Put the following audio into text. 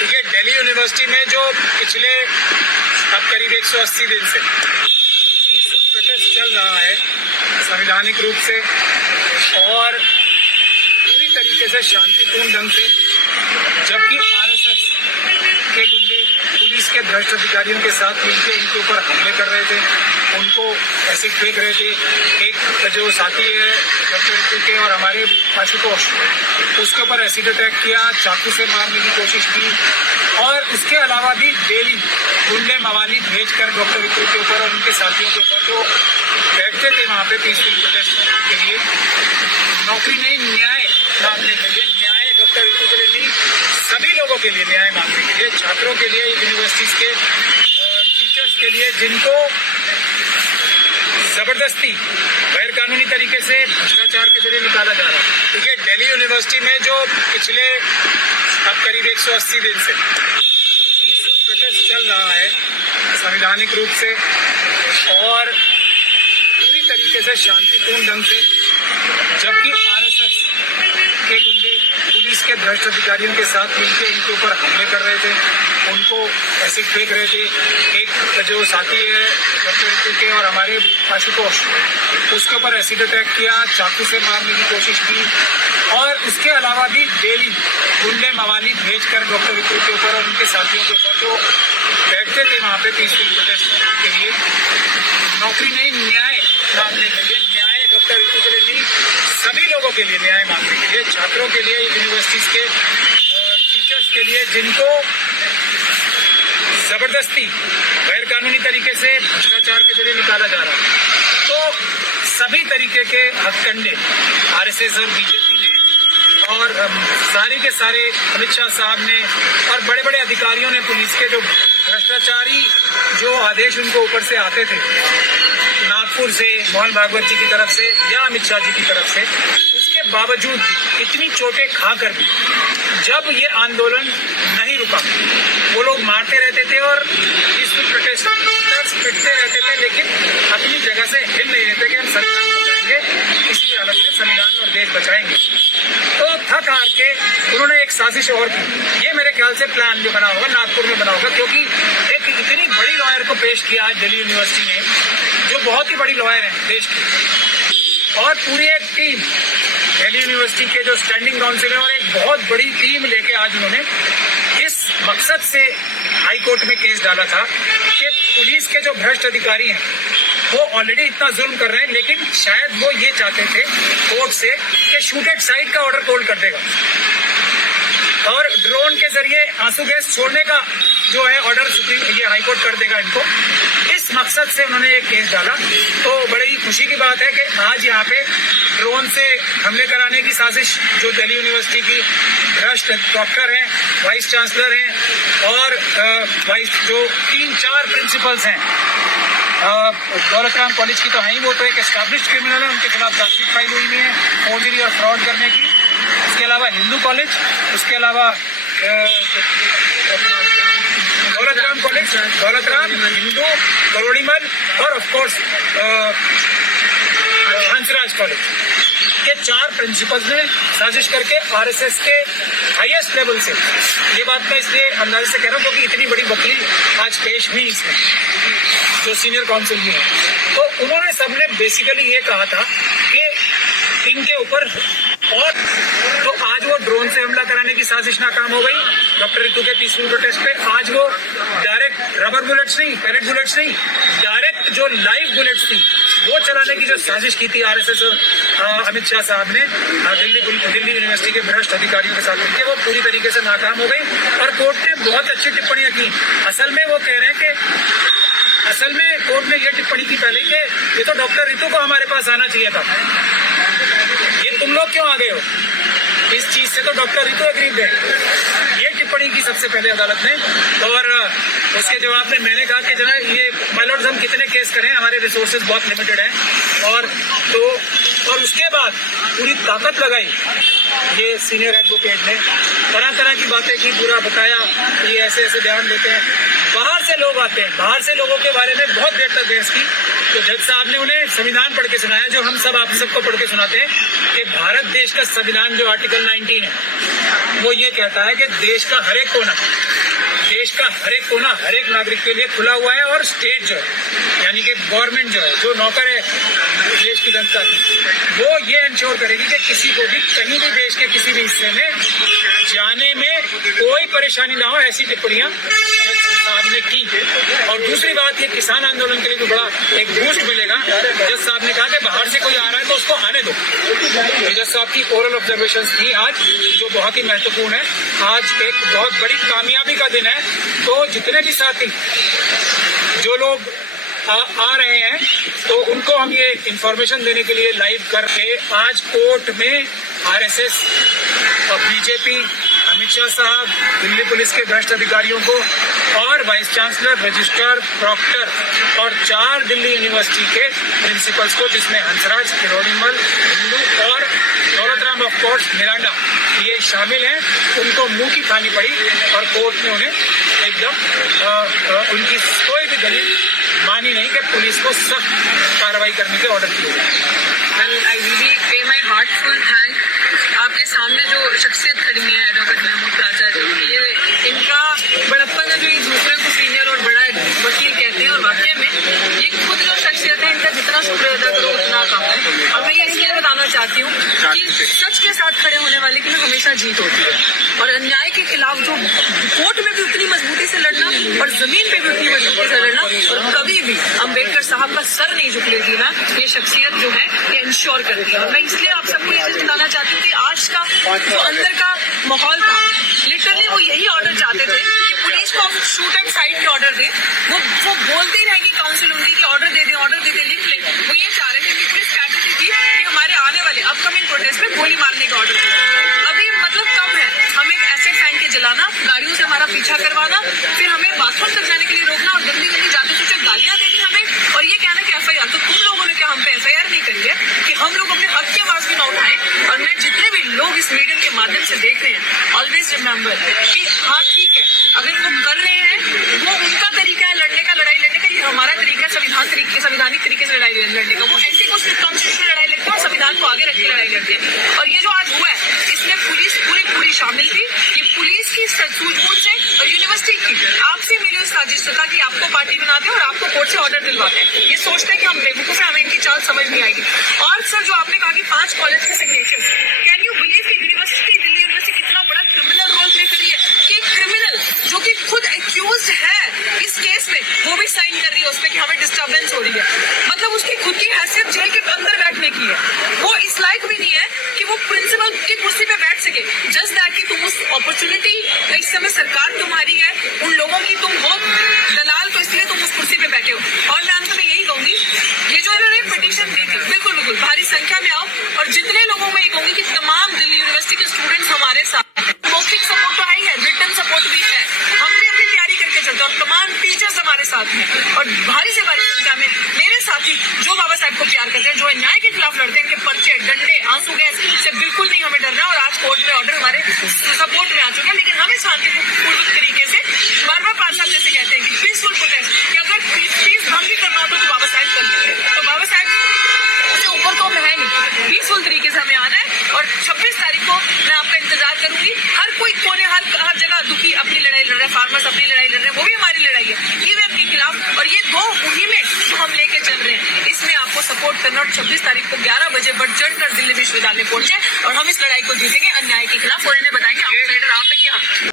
देखिए, दिल्ली यूनिवर्सिटी में जो पिछले अब करीब 180 दिन से पीसफुल प्रोटेस्ट चल रहा है संवैधानिक रूप से और पूरी तरीके से शांतिपूर्ण ढंग से, जबकि आरएसएस के गुंडे पुलिस के भ्रष्ट अधिकारियों के साथ मिलकर इनके ऊपर हमले कर रहे थे, उनको एसिड फेंक रहे थे। एक जो साथी है डॉक्टर रितु के और हमारे आशुतोष, उसके ऊपर एसिड अटैक किया, चाकू से मारने की कोशिश की और उसके अलावा भी डेली गुंडे मवाली भेजकर डॉक्टर रितु के ऊपर और उनके साथियों के ऊपर जो बैठते थे वहाँ पे पीसफुल प्रोटेस्ट के लिए, नौकरी नहीं न्याय मांगने के लिए, न्याय डॉक्टर रितु के लिए नहीं, सभी लोगों के लिए न्याय मांगने के लिए, छात्रों के लिए, यूनिवर्सिटीज के टीचर्स के लिए, जिनको जबरदस्ती गैर कानूनी तरीके से भ्रष्टाचार के जरिए निकाला जा रहा है। देखिए, दिल्ली यूनिवर्सिटी में जो पिछले अब करीब 180 दिन से पीसफुल प्रोटेस्ट चल रहा है संवैधानिक रूप से और पूरी तरीके से शांतिपूर्ण ढंग से, जबकि आरएसएस के गुंडे पुलिस के भ्रष्ट अधिकारियों के साथ मिलकर इनके ऊपर हमले कर रहे थे, उनको एसिड फेंक रहे थे। एक जो साथी है डॉक्टर रितु के और हमारे आशुतोष, उसके ऊपर एसिड अटैक किया, चाकू से मारने की कोशिश की और उसके अलावा भी डेली गुंडे मवाली भेजकर डॉक्टर रितु के ऊपर और उनके साथियों के ऊपर जो बैठते थे वहाँ पे पीसफुल प्रोटेस्ट के लिए, नौकरी नहीं न्याय मांगने के लिए, न्याय डॉक्टर रितु के लिए नहीं, सभी लोगों के लिए न्याय मांगने के लिए, छात्रों के लिए, यूनिवर्सिटीज के टीचर्स के लिए, जिनको जबरदस्ती गैर कानूनी तरीके से भ्रष्टाचार के जरिए निकाला जा रहा है। तो सभी तरीके के हथकंडे आरएसएस और बीजेपी ने और सारे के सारे अमित शाह साहब ने और बड़े बड़े अधिकारियों ने, पुलिस के जो भ्रष्टाचारी जो आदेश उनको ऊपर से आते थे नागपुर से, मोहन भागवत जी की तरफ से या अमित शाह जी की तरफ से, उसके बावजूद भी इतनी चोटें खाकर भी जब ये आंदोलन नहीं रुका, वो लोग मारते रहते थे और पीसफुल प्रोटेस्टर्स पिटते रहते थे, लेकिन अपनी जगह से हिल नहीं रहते कि हम संविधान बचाएंगे, किसी भी हालत में संविधान और देश बचाएंगे। तो थक हार के उन्होंने एक साजिश और की। ये मेरे ख्याल से प्लान जो बना होगा नागपुर में बना होगा, क्योंकि एक इतनी बड़ी लॉयर को पेश किया आज दिल्ली यूनिवर्सिटी ने, जो बहुत ही बड़ी लॉयर है देश की, और पूरी एक टीम दिल्ली यूनिवर्सिटी के जो स्टैंडिंग काउंसिल है और एक बहुत बड़ी टीम लेके आज उन्होंने इस मकसद से हाई कोर्ट में केस डाला था कि पुलिस के जो भ्रष्ट अधिकारी हैं वो ऑलरेडी इतना जुल्म कर रहे हैं, लेकिन शायद वो ये चाहते थे कोर्ट से कि शूटेड साइड का ऑर्डर कोल्ड कर देगा और ड्रोन के जरिए आंसू गैस छोड़ने का जो है ऑर्डर ये हाईकोर्ट कर देगा इनको। इस मकसद से उन्होंने एक केस डाला। तो बड़ी ही खुशी की बात है कि आज यहाँ पे ड्रोन से हमले कराने की साजिश जो दिल्ली यूनिवर्सिटी की भ्रष्ट डॉक्टर हैं, वाइस चांसलर हैं और वाइस जो 3-4 प्रिंसिपल्स हैं, दौलत राम कॉलेज की तो है ही, वो तो एक एस्टैब्लिश्ड क्रिमिनल है, उनके खिलाफ चार्जशीट फाइल हुई है फोर्जरी और फ्रॉड करने की। उसके अलावा हिंदू कॉलेज, उसके अलावा दौलत राम कॉलेज, दौलत राम, हिंदू, करोड़ीमल और ऑफ कोर्स हंसराज कॉलेज, ये 4 प्रिंसिपल्स ने साजिश करके आरएसएस के हाईएस्ट लेवल से, ये बात मैं इसलिए अंदाजे से कह रहा हूँ क्योंकि इतनी बड़ी वकील आज पेश हुई इसमें जो सीनियर काउंसिल में है, तो उन्होंने सबने बेसिकली ये कहा था कि इनके ऊपर, और तो आज वो ड्रोन से हमला कराने की साजिश नाकाम हो गई डॉक्टर रितु के पीसफुल प्रोटेस्ट पे। आज वो डायरेक्ट रबर बुलेट्स नहीं, पैलेट बुलेट्स नहीं, डायरेक्ट जो लाइव बुलेट्स थी वो चलाने की जो साजिश की थी आरएसएस और अमित शाह साहब ने दिल्ली यूनिवर्सिटी के भ्रष्ट अधिकारियों के साथ मिलकर, वो पूरी तरीके से नाकाम हो गई और कोर्ट ने बहुत अच्छी टिप्पणियां की। असल में वो कह रहे हैं कि असल में कोर्ट ने ये टिप्पणी की पहले कि ये तो डॉक्टर रितु को हमारे पास आना चाहिए था, ये तुम लोग क्यों आ गए हो, इस चीज से तो डॉक्टर रितु अग्रीड है, ये टिप्पणी की सबसे पहले अदालत ने। और उसके जवाब में मैंने कहा कि जनाब ये माय लॉर्ड्स हम कितने केस करें, हमारे रिसोर्सेज बहुत लिमिटेड हैं, और उसके बाद पूरी ताकत लगाई ये सीनियर एडवोकेट ने, तरह तरह की बातें की, पूरा बताया ये ऐसे ऐसे बयान देते हैं, बाहर से लोग आते हैं, बाहर से लोगों के बारे में बहुत देर तक बहस की। तो जज साहब ने उन्हें संविधान पढ़ के सुनाया, जो हम सब आप सबको पढ़ के सुनाते हैं कि भारत देश का संविधान जो आर्टिकल 19 है वो ये कहता है कि देश का हर एक कोना हर एक नागरिक के लिए खुला हुआ है, और स्टेट जो है यानी कि गवर्नमेंट जो है, जो नौकर है देश की जनता की, वो ये इंश्योर करेगी कि किसी को भी कहीं भी देश के किसी भी हिस्से में जाने में कोई परेशानी ना हो। ऐसी टिप्पणियां साहब ने की। और दूसरी बात, ये किसान आंदोलन के लिए भी बड़ा एक बूस्ट मिलेगा। जज साहब ने कहा कि बाहर से कोई आ रहा है तो उसको आने दो। जज साहब की ओरल ऑब्जर्वेशन थी आज, जो बहुत ही महत्वपूर्ण है। आज एक बहुत बड़ी कामयाबी का दिन है। तो जितने भी साथी जो लोग आ रहे हैं, तो उनको हम ये इंफॉर्मेशन देने के लिए लाइव करके आज कोर्ट में आरएसएस और बीजेपी, अमित शाह साहब, दिल्ली पुलिस के भ्रष्ट अधिकारियों को और वाइस चांसलर, रजिस्ट्रार, प्रॉक्टर और 4 दिल्ली यूनिवर्सिटी के प्रिंसिपल्स को, जिसमें हंसराज, किरोड़ीमल, हिंदू और दौलतराम ऑफ कोर्स, मिरांडा, ये शामिल हैं, उनको मुंह की खानी पड़ी और कोर्ट ने उन्हें एकदम उनकी कोई भी दलील मानी नहीं कि पुलिस को सख्त कार्रवाई करने के ऑर्डर किए गए। I really pay my heartful thank आपके सामने जो शख्सियत खड़ी है एडवोकेट महमूद प्राचार्य, ये इनका बड़प्पन है जो एक दूसरे को सीनियर और बड़ा वकील कहते हैं, और वाकई में ये खुद जो शख्सियत है, इनका जितना शुक्रिया अदा करो उतना कम है। और मैं ये इसलिए बताना चाहती हूँ कि सच के साथ खड़े होने वाले की हमेशा जीत होती है, और अन्याय के खिलाफ जो कोर्ट में भी उतनी मजबूती से लड़ना और जमीन पे भी उतनी मजबूती से लड़ना, और कभी भी अम्बेडकर साहब का सर नहीं झुकने देना, ये शख्सियत जो है ये इंश्योर करती है। और मैं इसलिए आप सबको ये चीज बताना चाहती हूँ कि आज का जो अंदर का माहौल था, लिटरली वो यही ऑर्डर चाहते थे कि पुलिस को शूट एंड साइड के ऑर्डर दे। वो बोलती रहेगी काउंसिल उनकी कि ऑर्डर दे दे, लिख ले। वो ये चाह रहे थे कि पुलिस स्ट्रैटेजी थी कि हमारे आने वाले अपकमिंग प्रोटेस्ट में गोली मारने का ऑर्डर दे। अभी मतलब कम है, हमें एसिड फेंक के जलाना, गाड़ियों से हमारा पीछा करवाना, फिर हमें बाथरूम तक जाने के लिए रोकना और गंदी गंदी जाते सोचे गालियां देनी हमें, और ये कहना कि एफआईआर। तो तुम लोगों ने क्या हम पे एफआईआर नहीं करी है कि हम लोग अपने हक की आवाज भी ना उठाएं? और मैं जितने भी लोग इस मीडियम के माध्यम से देख रहे हैं, ऑलवेज रिमेम्बर कि हाँ ठीक है, अगर वो कर रहे हैं वो उनका तरीका है लड़ने का, लड़ाई लड़ने का, ये हमारा तरीका है संवैधानिक तरीके से लड़ाई लड़ने का। वो एंटी कॉन्स्टिट्यूशनल लड़ाई लड़ते हैं और संविधान को आगे रख के लड़ाई लड़ते हैं। और ये जो आज हुआ है, इसमें पुलिस पूरी शामिल थी। ये पुलिस की सूझबूझ से और यूनिवर्सिटी की आपसी मिली साजिश था कि आपको पार्टी बनाते हैं और आपको कोर्ट से ऑर्डर दिलवाते हैं। ये सोचते हैं कि हम बेवकूफ हैं, हमें इनकी चाल समझ नहीं आएगी। और सर, जो आपने कहा कि 5 कॉलेज के सिग्नेचर्स, कैन यू बिलीव कि यूनिवर्सिटी, दिल्ली यूनिवर्सिटी कितना बड़ा क्रिमिनल रोल प्ले करी है कि एक क्रिमिनल जो कि खुद एक्यूज है इस केस में, वो भी साइन कर रही है उसमें कि हमें डिस्टर्बेंस हो रही है। मतलब उसकी खुद की हैसियत जेल के अंदर बैठने की है, वो इस लायक भी नहीं है कि वो प्रिंसिपल की कुर्सी पे बैठ सके। जस्ट दैट कि तुम उस अपॉर्चुनिटी, इस समय सरकार तुम्हारी है, उन लोगों की तुम हो दलाल, तो इसलिए तुम उस कुर्सी पे बैठे हो। और मैं अंत में यही कहूंगी, ये जो इन्होंने पिटीशन दी थी, बिल्कुल भारी संख्या में आओ, और जितने लोगों में ये कहूंगी कि तमाम दिल्ली यूनिवर्सिटी के स्टूडेंट्स हमारे साथ हैं। मौखिक सपोर्ट तो है ही है, रिटन सपोर्ट भी है, हम भी अपनी तैयारी करके चलते हैं, और तमाम टीचर्स हमारे साथ हैं, और भारी से भारी संख्या में मेरे साथी जो बाबा साहब को प्यार करते हैं, जो अन्याय के खिलाफ लड़ते हैं, इनके पर्चे, डंडे, आंसू गैस से बिल्कुल नहीं हमें डरना। और आज कोर्ट में ऑर्डर हमारे सपोर्ट में आ चुके हैं, लेकिन हमें शांतिपूर्वक तरीके से बार-बार पाल साहब जैसे कहते हैं कि पीसफुल प्रोटेस्ट, कि अगर पीस हम भी करना हो तो बाबा साहब कर लेते हैं। तो बाबा साहब से ऊपर तो हमें है नहीं, पीसफुल तरीके से हमें आना है। और 26 तारीख को मैं आपका इंतजार करूंगी। हर कोई कोने, हर जगह दुखी अपनी लड़ाई लड़ रहा है, फार्मर्स अपनी लड़ाई लड़ रहे हैं, वो भी हमारी लड़ाई है ईवीएम के खिलाफ। और ये 2 मुहिमें जो हम लेके चल रहे हैं, इसमें आपको सपोर्ट करना। और 26 तारीख को 11 बजे बढ़ चढ़ कर दिल्ली विश्वविद्यालय पहुंचे और हम इस लड़ाई को जीतेंगे अन्याय के खिलाफ, और इन्हें बताएंगे आउटसाइडर आप है कि हम।